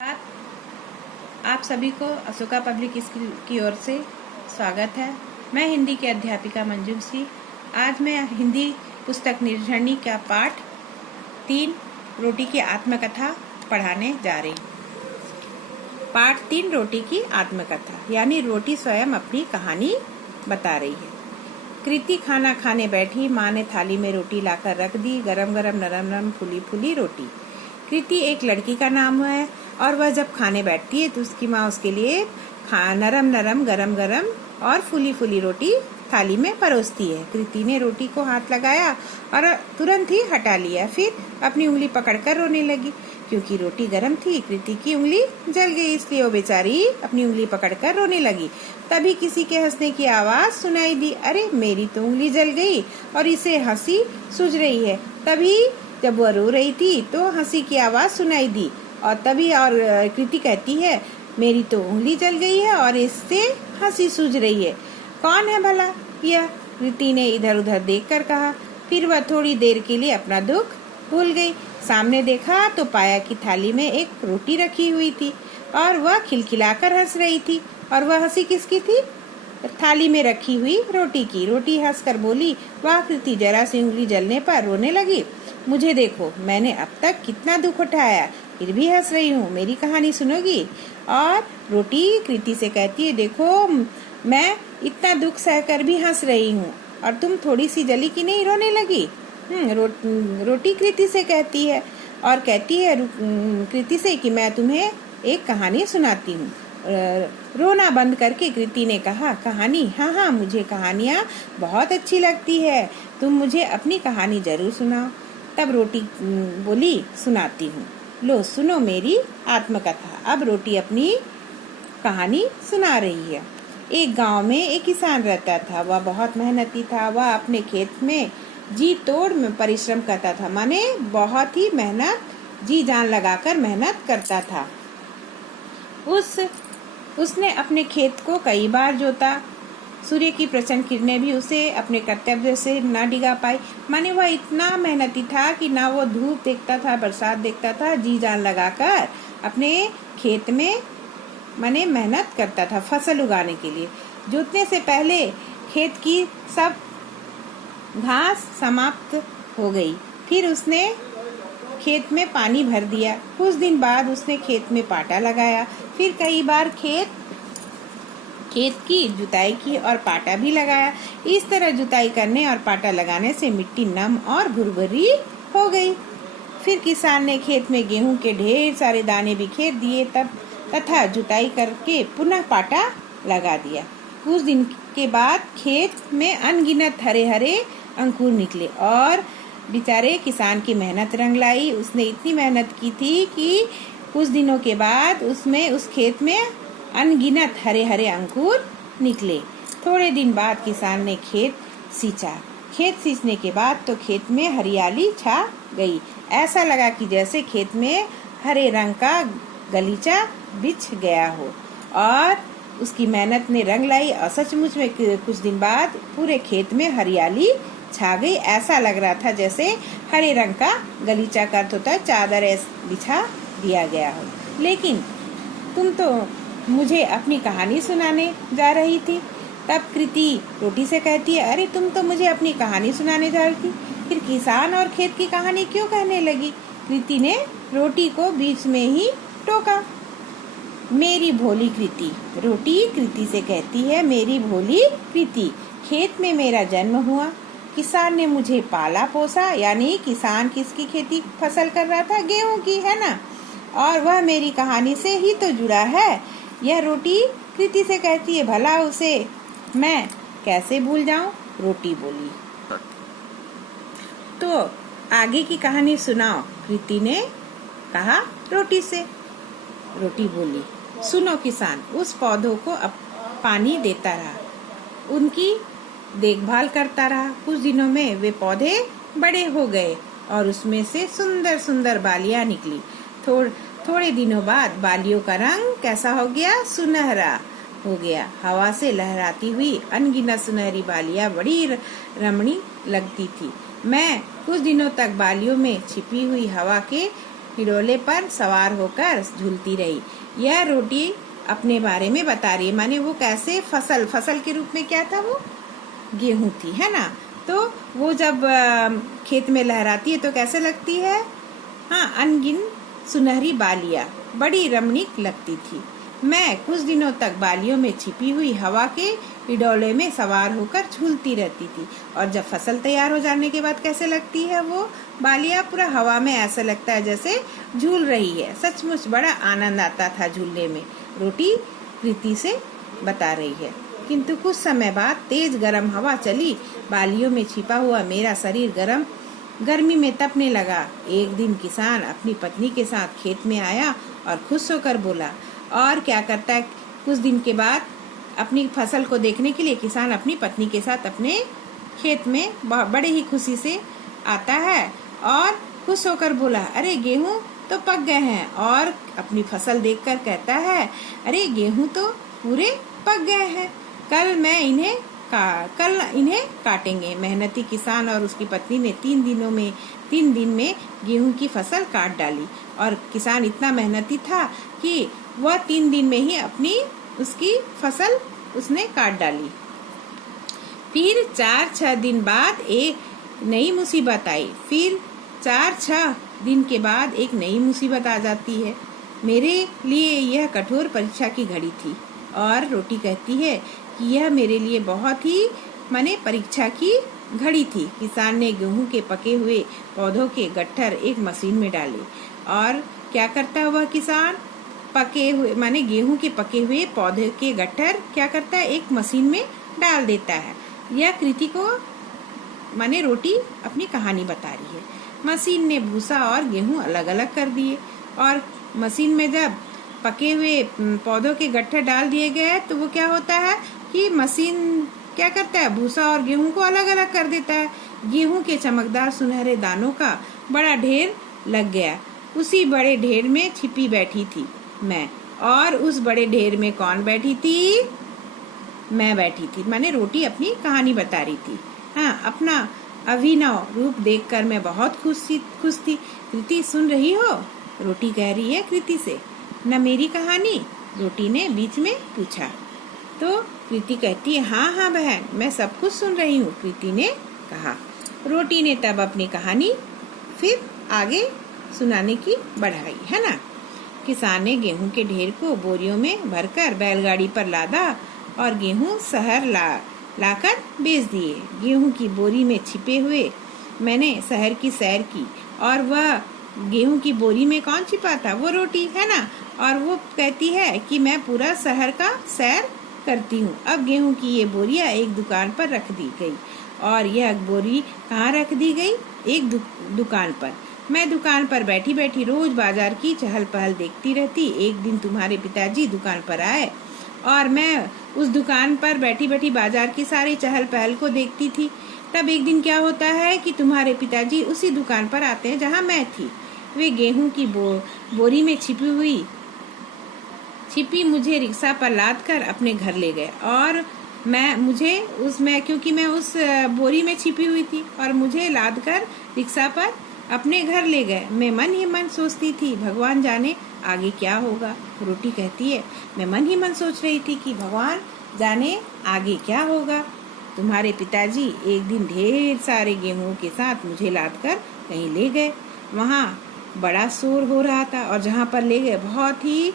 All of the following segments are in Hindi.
आप सभी को अशोका पब्लिक स्कूल की ओर से स्वागत है। मैं हिंदी की अध्यापिका मंजू सी। आज मैं हिंदी पुस्तक निर्झरणी का पाठ 3 रोटी की आत्मकथा पढ़ाने जा रही हूँ। पाठ 3 रोटी की आत्मकथा, यानी रोटी स्वयं अपनी कहानी बता रही है। कृति खाना खाने बैठी। माँ ने थाली में रोटी लाकर रख दी। गरम गरम नरम नरम फूली फूली रोटी। कृति एक लड़की का नाम है और वह जब खाने बैठती है तो उसकी माँ उसके लिए नरम नरम गरम गरम और फूली फूली रोटी थाली में परोसती है। कृति ने रोटी को हाथ लगाया और तुरंत ही हटा लिया। फिर अपनी उंगली पकड़कर रोने लगी क्योंकि रोटी गर्म थी। कृति की उंगली जल गई, इसलिए वो बेचारी अपनी उंगली पकड़कर रोने लगी। तभी किसी के हंसने की आवाज सुनाई दी। अरे, मेरी तो उंगली जल गई और इसे हंसी सूझ रही है। तभी जब वह रो रही थी तो हंसी की आवाज सुनाई दी और तभी कृति कहती है, मेरी तो उंगली जल गई है और इससे हंसी सूझ रही है। कौन है भला यह? कृति ने इधर उधर देखकर कहा। फिर वह थोड़ी देर के लिए अपना दुख भूल गई। सामने देखा तो पाया कि थाली में एक रोटी रखी हुई थी और वह खिलखिलाकर हंस रही थी। और वह हंसी किसकी थी? थाली में रखी हुई रोटी की। रोटी हंसकर बोली, वाह कृति, जरा सी उंगली जलने पर रोने लगी। मुझे देखो, मैंने अब तक कितना दुख उठाया, फिर भी हंस रही हूँ। मेरी कहानी सुनोगी? और रोटी कृति से कहती है, देखो मैं इतना दुख सहकर भी हंस रही हूँ और तुम थोड़ी सी जली की नहीं रोने लगी। रोटी कृति से कहती है और कहती है कृति से कि मैं तुम्हें एक कहानी सुनाती हूँ। रोना बंद करके कृति ने कहा, कहानी? हाँ हाँ, मुझे कहानियाँ बहुत अच्छी लगती है। तुम मुझे अपनी कहानी जरूर सुनाओ। तब रोटी बोली, सुनाती हूँ, लो सुनो मेरी आत्मकथा। अब रोटी अपनी कहानी सुना रही है। एक गांव में एक किसान रहता था। वह बहुत मेहनती था। वह अपने खेत में जी तोड़ में परिश्रम करता था, माने बहुत ही जी जान लगाकर मेहनत करता था। उसने अपने खेत को कई बार जोता। सूर्य की प्रचंड किरणें भी उसे अपने कर्तव्य से न डिगा पाई। माने वह इतना मेहनती था कि ना वो धूप देखता था, बरसात देखता था, जी जान लगाकर अपने खेत में माने मेहनत करता था फसल उगाने के लिए। जोतने से पहले खेत की सब घास समाप्त हो गई। फिर उसने खेत में पानी भर दिया। कुछ दिन बाद उसने खेत में पाटा लगाया। फिर कई बार खेत की जुताई की और पाटा भी लगाया। इस तरह जुताई करने और पाटा लगाने से मिट्टी नम और भुरभुरी हो गई। फिर किसान ने खेत में गेहूं के ढेर सारे दाने बिखेर दिए तथा जुताई करके पुनः पाटा लगा दिया। कुछ दिन के बाद खेत में अनगिनत हरे हरे अंकुर निकले और बेचारे किसान की मेहनत रंग लाई। उसने इतनी मेहनत की थी कि कुछ दिनों के बाद उस खेत में अनगिनत हरे हरे अंकुर निकले। थोड़े दिन बाद किसान ने खेत सींचा। खेत सींचने के बाद तो खेत में हरियाली छा गई। ऐसा लगा कि जैसे खेत में हरे रंग का गलीचा बिछ गया हो और उसकी मेहनत ने रंग लाई। और सचमुच में कुछ दिन बाद पूरे खेत में हरियाली छा गई। ऐसा लग रहा था जैसे हरे रंग का गलीचा का अर्थ होता है चादर बिछा दिया गया हो। लेकिन तुम तो मुझे अपनी कहानी सुनाने जा रही थी। तब कृति रोटी से कहती है, अरे तुम तो मुझे अपनी कहानी सुनाने जा रही थी, फिर किसान और खेत की कहानी क्यों कहने लगी? कृति ने रोटी को बीच में ही टोका। मेरी भोली कृति, रोटी कृति से कहती है, मेरी भोली कृति, खेत में मेरा जन्म हुआ। किसान ने मुझे पाला पोसा। यानी किसान किसकी खेती फसल कर रहा था? गेहूं की, है ना? और वह मेरी कहानी से ही तो जुड़ा है। यह रोटी कृति से कहती है, भला उसे मैं कैसे भूल जाऊं? रोटी बोली। तो आगे की कहानी सुनाओ, कृति ने कहा रोटी से। रोटी बोली, सुनो किसान, उस पौधों को अब पानी देता रहा, उनकी देखभाल करता रहा। कुछ दिनों में वे पौधे बड़े हो गए और उसमें से सुंदर सुंदर बालियां निकली। थोड़े दिनों बाद बालियों का रंग कैसा हो गया? सुनहरा हो गया। हवा से लहराती हुई अनगिनत सुनहरी बालियां बड़ी रमणीय लगती थी। मैं कुछ दिनों तक बालियों में छिपी हुई हवा के हिडोले पर सवार होकर झूलती रही। यह रोटी अपने बारे में बता रही है, माने वो कैसे फसल के रूप में क्या था, वो गेहूं थी, है ना। तो वो जब खेत में लहराती है तो कैसे लगती है, हाँ, अनगिन सुनहरी बालियां बड़ी रमणीक लगती थी। मैं कुछ दिनों तक बालियों में छिपी हुई हवा के हिडोले में सवार होकर झूलती रहती थी, और जब फसल तैयार हो जाने के बाद कैसे लगती है वो बालियां, पूरा हवा में ऐसा लगता है जैसे झूल रही है। सचमुच बड़ा आनंद आता था झूलने में, रोटी कृति से बता रही है। किंतु कुछ समय बाद तेज गर्म हवा चली, बालियों में छिपा हुआ मेरा शरीर गर्मी में तपने लगा। एक दिन किसान अपनी पत्नी के साथ खेत में आया और खुश होकर बोला। और क्या करता है, कुछ दिन के बाद अपनी फसल को देखने के लिए किसान अपनी पत्नी के साथ अपने खेत में बड़े ही खुशी से आता है और खुश होकर बोला, अरे गेहूं तो पक गए हैं। और अपनी फसल देखकर कहता है, अरे गेहूं तो पूरे पक गए हैं, कल इन्हें काटेंगे। मेहनती किसान और उसकी पत्नी ने 3 दिन में गेहूं की फसल काट डाली। और किसान इतना मेहनती था कि वह 3 दिन में ही उसकी फसल उसने काट डाली। फिर 4-6 दिन बाद एक नई मुसीबत आई। फिर 4-6 दिन के बाद एक नई मुसीबत आ जाती है। मेरे लिए यह कठोर परीक्षा की घड़ी थी। और रोटी कहती है कि यह मेरे लिए बहुत ही परीक्षा की घड़ी थी। किसान ने गेहूं के पके हुए पौधों के गट्ठर एक मशीन में डाले। और क्या करता है वह किसान, गेहूं के पके हुए पौधे के गट्ठर क्या करता है, एक मशीन में डाल देता है। यह कृति को रोटी अपनी कहानी बता रही है। मशीन ने भूसा और गेहूं अलग अलग कर दिए, और मशीन में जब पके हुए पौधों के गट्ठर डाल दिए गए तो वो क्या होता है कि मशीन क्या करता है, भूसा और गेहूं को अलग अलग कर देता है। गेहूं के चमकदार सुनहरे दानों का बड़ा ढेर लग गया। उसी बड़े ढेर में छिपी बैठी थी मैं, और उस बड़े ढेर में कौन बैठी थी, मैं बैठी थी। रोटी अपनी कहानी बता रही थी। हाँ, अपना अभिनव रूप देखकर मैं बहुत खुश थी। कृति सुन रही हो, रोटी कह रही है कृति से, न मेरी कहानी, रोटी ने बीच में पूछा। तो कृति कहती है, हाँ बहन, मैं सब कुछ सुन रही हूँ, कृति ने कहा। रोटी ने तब अपनी कहानी फिर आगे सुनाने की बढ़ाई, है ना। किसान ने गेहूं के ढेर को बोरियों में भरकर बैलगाड़ी पर लादा और गेहूं शहर लाकर बेच दिए। गेहूं की बोरी में छिपे हुए मैंने शहर की सैर की, और वह गेहूं की बोरी में कौन छिपा था, वो रोटी, है ना। और वो कहती है कि मैं पूरा शहर का सैर करती हूँ। अब गेहूं की ये बोरियां एक दुकान पर रख दी गई। और यह बोरी कहाँ रख दी गई, एक दुकान पर। मैं दुकान पर बैठी बैठी रोज बाजार की चहल पहल देखती रहती। एक दिन तुम्हारे पिताजी दुकान पर आए, और मैं उस दुकान पर बैठी बैठी बाजार की सारी चहल पहल को देखती थी। तब एक दिन क्या होता है कि तुम्हारे पिताजी उसी दुकान पर आते हैं जहाँ मैं थी। वे गेहूं की बोरी में छिपी मुझे रिक्शा पर लाद कर अपने घर ले गए। और क्योंकि मैं उस बोरी में छिपी हुई थी, और मुझे लाद कर रिक्शा पर अपने घर ले गए। मैं मन ही मन सोचती थी, भगवान जाने आगे क्या होगा। रोटी कहती है, मैं मन ही मन सोच रही थी कि भगवान जाने आगे क्या होगा। तुम्हारे पिताजी एक दिन ढेर सारे गेहूं के साथ मुझे लाद कर कहीं ले गए। वहाँ बड़ा शोर हो रहा था, और जहाँ पर ले गए बहुत ही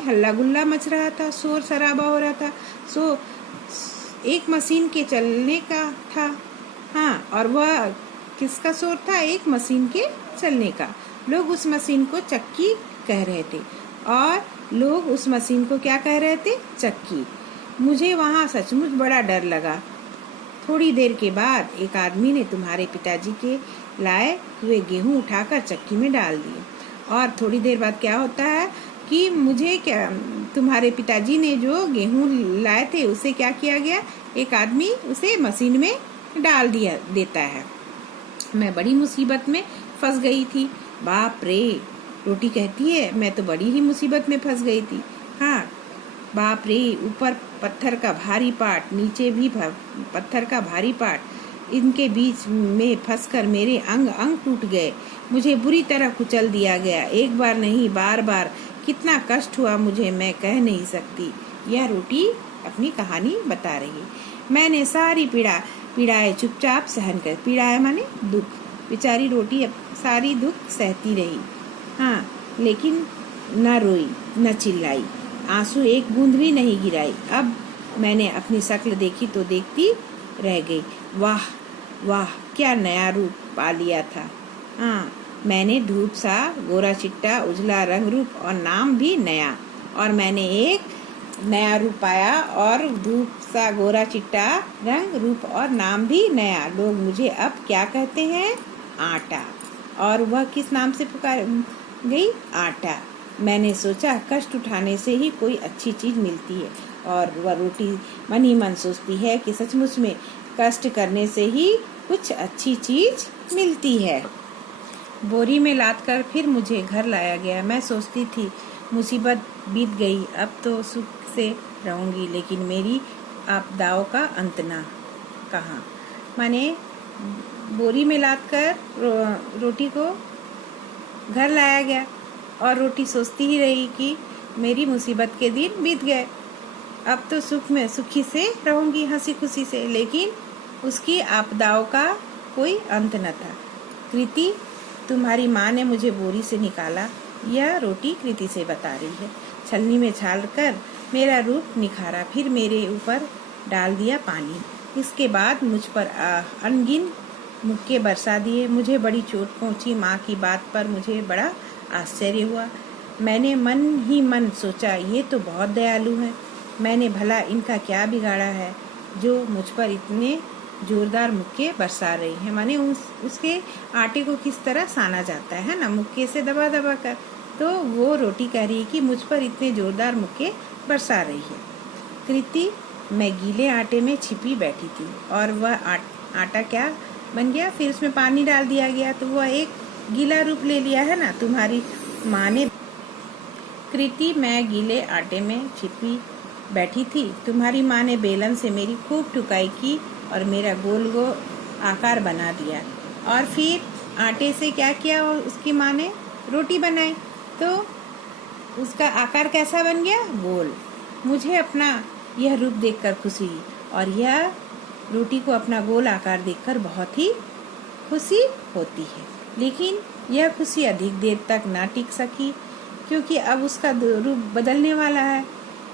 हल्ला गुल्ला मच रहा था, शोर शराबा हो रहा था। एक मशीन के चलने का था, हाँ, और वह किसका शोर था, एक मशीन के चलने का। लोग उस मशीन को चक्की कह रहे थे, और लोग उस मशीन को क्या कह रहे थे, चक्की। मुझे वहाँ सचमुच बड़ा डर लगा। थोड़ी देर के बाद एक आदमी ने तुम्हारे पिताजी के लाए हुए गेहूं उठाकर चक्की में डाल दिए। और थोड़ी देर बाद क्या होता है कि तुम्हारे पिताजी ने जो गेहूं लाए थे उसे क्या किया गया, एक आदमी उसे मशीन में डाल देता है। मैं बड़ी मुसीबत में फंस गई थी। बाप रे, रोटी कहती है, मैं तो बड़ी ही मुसीबत में फंस गई थी। हाँ, बाप रे, ऊपर पत्थर का भारी पाट, नीचे भी पत्थर का भारी पाट, इनके बीच में फंसकर मेरे अंग अंग टूट गए। मुझे बुरी तरह कुचल दिया गया। एक बार नहीं, बार बार। कितना कष्ट हुआ मुझे, मैं कह नहीं सकती। यह रोटी अपनी कहानी बता रही। मैंने सारी पीड़ाएं चुपचाप सहन कर, पीड़ाएं माने दुख, बेचारी रोटी सारी दुख सहती रही। हाँ, लेकिन न रोई न चिल्लाई, आंसू एक बूंद भी नहीं गिराई। अब मैंने अपनी शक्ल देखी तो देखती रह गई। वाह वाह, क्या नया रूप पा लिया था। हाँ, मैंने धूप सा गोरा चिट्टा उजला रंग रूप और नाम भी नया। और मैंने एक नया रूप पाया और धूप सा गोरा चिट्टा रंग रूप और नाम भी नया। लोग मुझे अब क्या कहते हैं? आटा। और वह किस नाम से पुकार गई? आटा। मैंने सोचा कष्ट उठाने से ही कोई अच्छी चीज मिलती है, और वह रोटी मन ही मन सोचती है कि सचमुच में कष्ट करने से ही कुछ अच्छी चीज मिलती है। बोरी में लादकर फिर मुझे घर लाया गया। मैं सोचती थी मुसीबत बीत गई, अब तो सुख से रहूंगी, लेकिन मेरी आपदाओं का अंत ना कहाँ। माने बोरी में लादकर रोटी को घर लाया गया और रोटी सोचती ही रही कि मेरी मुसीबत के दिन बीत गए, अब तो सुख में सुखी से रहूंगी, हंसी खुशी से, लेकिन उसकी आपदाओं का कोई अंत न था। कृति, तुम्हारी माँ ने मुझे बोरी से निकाला, यह रोटी कृति से बता रही है। छलनी में छाल कर मेरा रूप निखारा, फिर मेरे ऊपर डाल दिया पानी। इसके बाद मुझ पर अनगिन मुक्के बरसा दिए। मुझे बड़ी चोट पहुंची। माँ की बात पर मुझे बड़ा आश्चर्य हुआ। मैंने मन ही मन सोचा, ये तो बहुत दयालु हैं। मैंने भला इनका क्या बिगाड़ा है जो मुझ पर इतने जोरदार मुक्के बरसा रही है। माने उसके आटे को किस तरह साना जाता है ना, मुक्के से दबा दबा कर। तो वो रोटी कह रही है कि मुझ पर इतने जोरदार मुक्के बरसा रही है। कृति, मैं गीले आटे में छिपी बैठी थी और वह आटा क्या बन गया? फिर उसमें पानी डाल दिया गया तो वह एक गीला रूप ले लिया है ना, तुम्हारी माँ ने। कृति, मैं गीले आटे में छिपी बैठी थी, तुम्हारी माँ ने बेलन से मेरी खूब टुकाई की और मेरा गोल गोल आकार बना दिया। और फिर आटे से क्या किया? उसकी माँ ने रोटी बनाई तो उसका आकार कैसा बन गया? गोल। मुझे अपना यह रूप देखकर खुशी हुई और यह रोटी को अपना गोल आकार देखकर बहुत ही खुशी होती है। लेकिन यह खुशी अधिक देर तक ना टिक सकी, क्योंकि अब उसका रूप बदलने वाला है।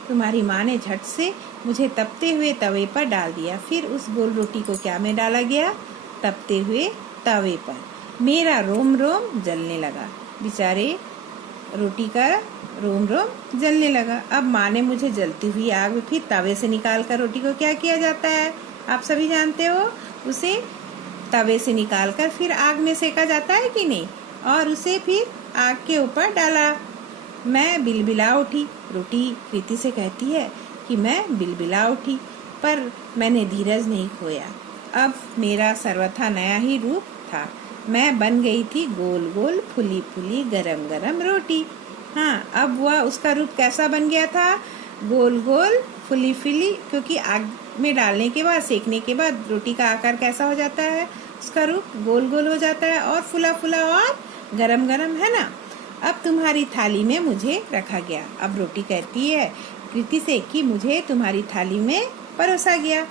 तुम्हारी माँ ने झट से मुझे तपते हुए तवे पर डाल दिया। फिर उस गोल रोटी को क्या में डाला गया? तपते हुए तवे पर। मेरा रोम रोम जलने लगा। बेचारे रोटी का रोम रोम जलने लगा। अब माँ ने मुझे जलती हुई आग में फिर तवे से निकाल कर रोटी को क्या किया जाता है? आप सभी जानते हो, उसे तवे से निकालकर फिर आग में सेका जाता है कि नहीं, और उसे फिर आग के ऊपर डाला। मैं बिलबिला उठी। रोटी कृति से कहती है कि मैं बिलबिला उठी, पर मैंने धीरज नहीं खोया। अब मेरा सर्वथा नया ही रूप था। मैं बन गई थी गोल गोल फुली फुली गरम गरम रोटी। हाँ, अब वह उसका रूप कैसा बन गया था? गोल गोल फुली फुली, क्योंकि आग में डालने के बाद, सेकने के बाद रोटी का आकार कैसा हो जाता है? उसका रूप गोल गोल हो जाता है और फुला फुला और गरम गरम, है ना। अब तुम्हारी थाली में मुझे रखा गया। अब रोटी कहती है कृति से कि मुझे तुम्हारी थाली में परोसा गया।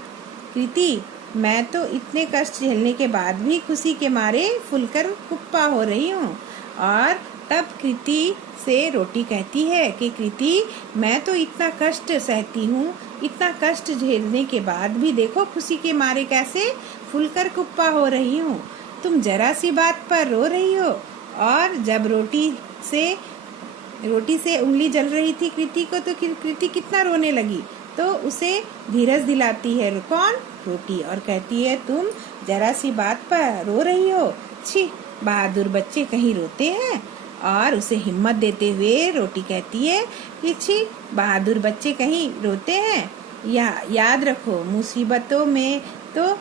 कृति, मैं तो इतने कष्ट झेलने के बाद भी खुशी के मारे फूलकर कुप्पा हो रही हूँ। और तब कृति से रोटी कहती है कि कृति, मैं तो इतना कष्ट सहती हूँ, इतना कष्ट झेलने के बाद भी देखो खुशी के मारे कैसे फूलकर कुप्पा हो रही हूँ। तुम जरा सी बात पर रो रही हो। और जब रोटी से उंगली जल रही थी कृति को, तो कृति कितना रोने लगी। तो उसे धीरज दिलाती है कौन? रोटी, और कहती है तुम जरा सी बात पर रो रही हो, छी, बहादुर बच्चे कहीं रोते हैं। और उसे हिम्मत देते हुए रोटी कहती है कि छी, बहादुर बच्चे कहीं रोते हैं। याद रखो, मुसीबतों में तो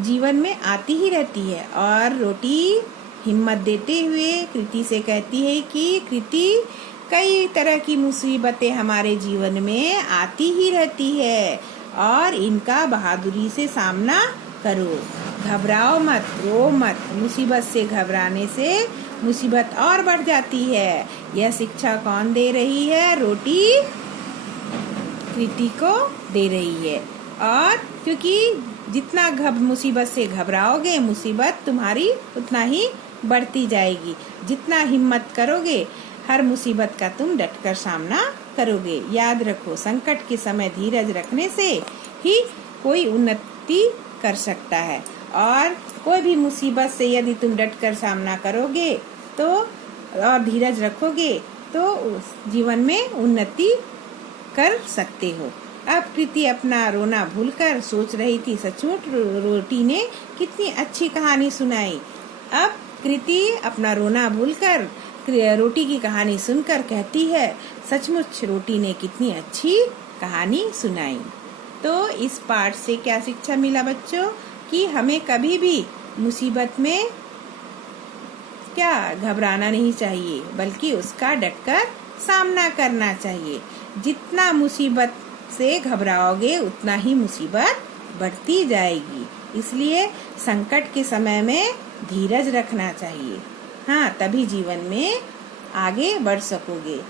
जीवन में आती ही रहती है। और रोटी हिम्मत देते हुए कृति से कहती है कि कृति, कई तरह की मुसीबतें हमारे जीवन में आती ही रहती है और इनका बहादुरी से सामना करो। घबराओ मत, रो मत। मुसीबत से घबराने से मुसीबत और बढ़ जाती है। यह शिक्षा कौन दे रही है? रोटी कृति को दे रही है। और क्योंकि जितना मुसीबत से घबराओगे, मुसीबत तुम्हारी उतना ही बढ़ती जाएगी। जितना हिम्मत करोगे, हर मुसीबत का तुम डटकर सामना करोगे। याद रखो, संकट के समय धीरज रखने से ही कोई उन्नति कर सकता है। और कोई भी मुसीबत से यदि तुम डटकर सामना करोगे तो और धीरज रखोगे तो जीवन में उन्नति कर सकते हो। अब कृति अपना रोना भूलकर सोच रही थी, सचमुच रोटी ने कितनी अच्छी कहानी सुनाई। अब कृति अपना रोना भूलकर रोटी की कहानी सुनकर कहती है, सचमुच रोटी ने कितनी अच्छी कहानी सुनाई। तो इस पाठ से क्या शिक्षा मिला बच्चों? कि हमें कभी भी मुसीबत में घबराना नहीं चाहिए, बल्कि उसका डटकर सामना करना चाहिए। जितना मुसीबत से घबराओगे, उतना ही मुसीबत बढ़ती जाएगी। इसलिए संकट के समय में धीरज रखना चाहिए। हाँ, तभी जीवन में आगे बढ़ सकोगे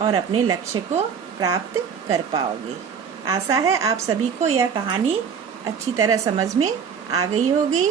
और अपने लक्ष्य को प्राप्त कर पाओगे। आशा है आप सभी को यह कहानी अच्छी तरह समझ में आ गई होगी।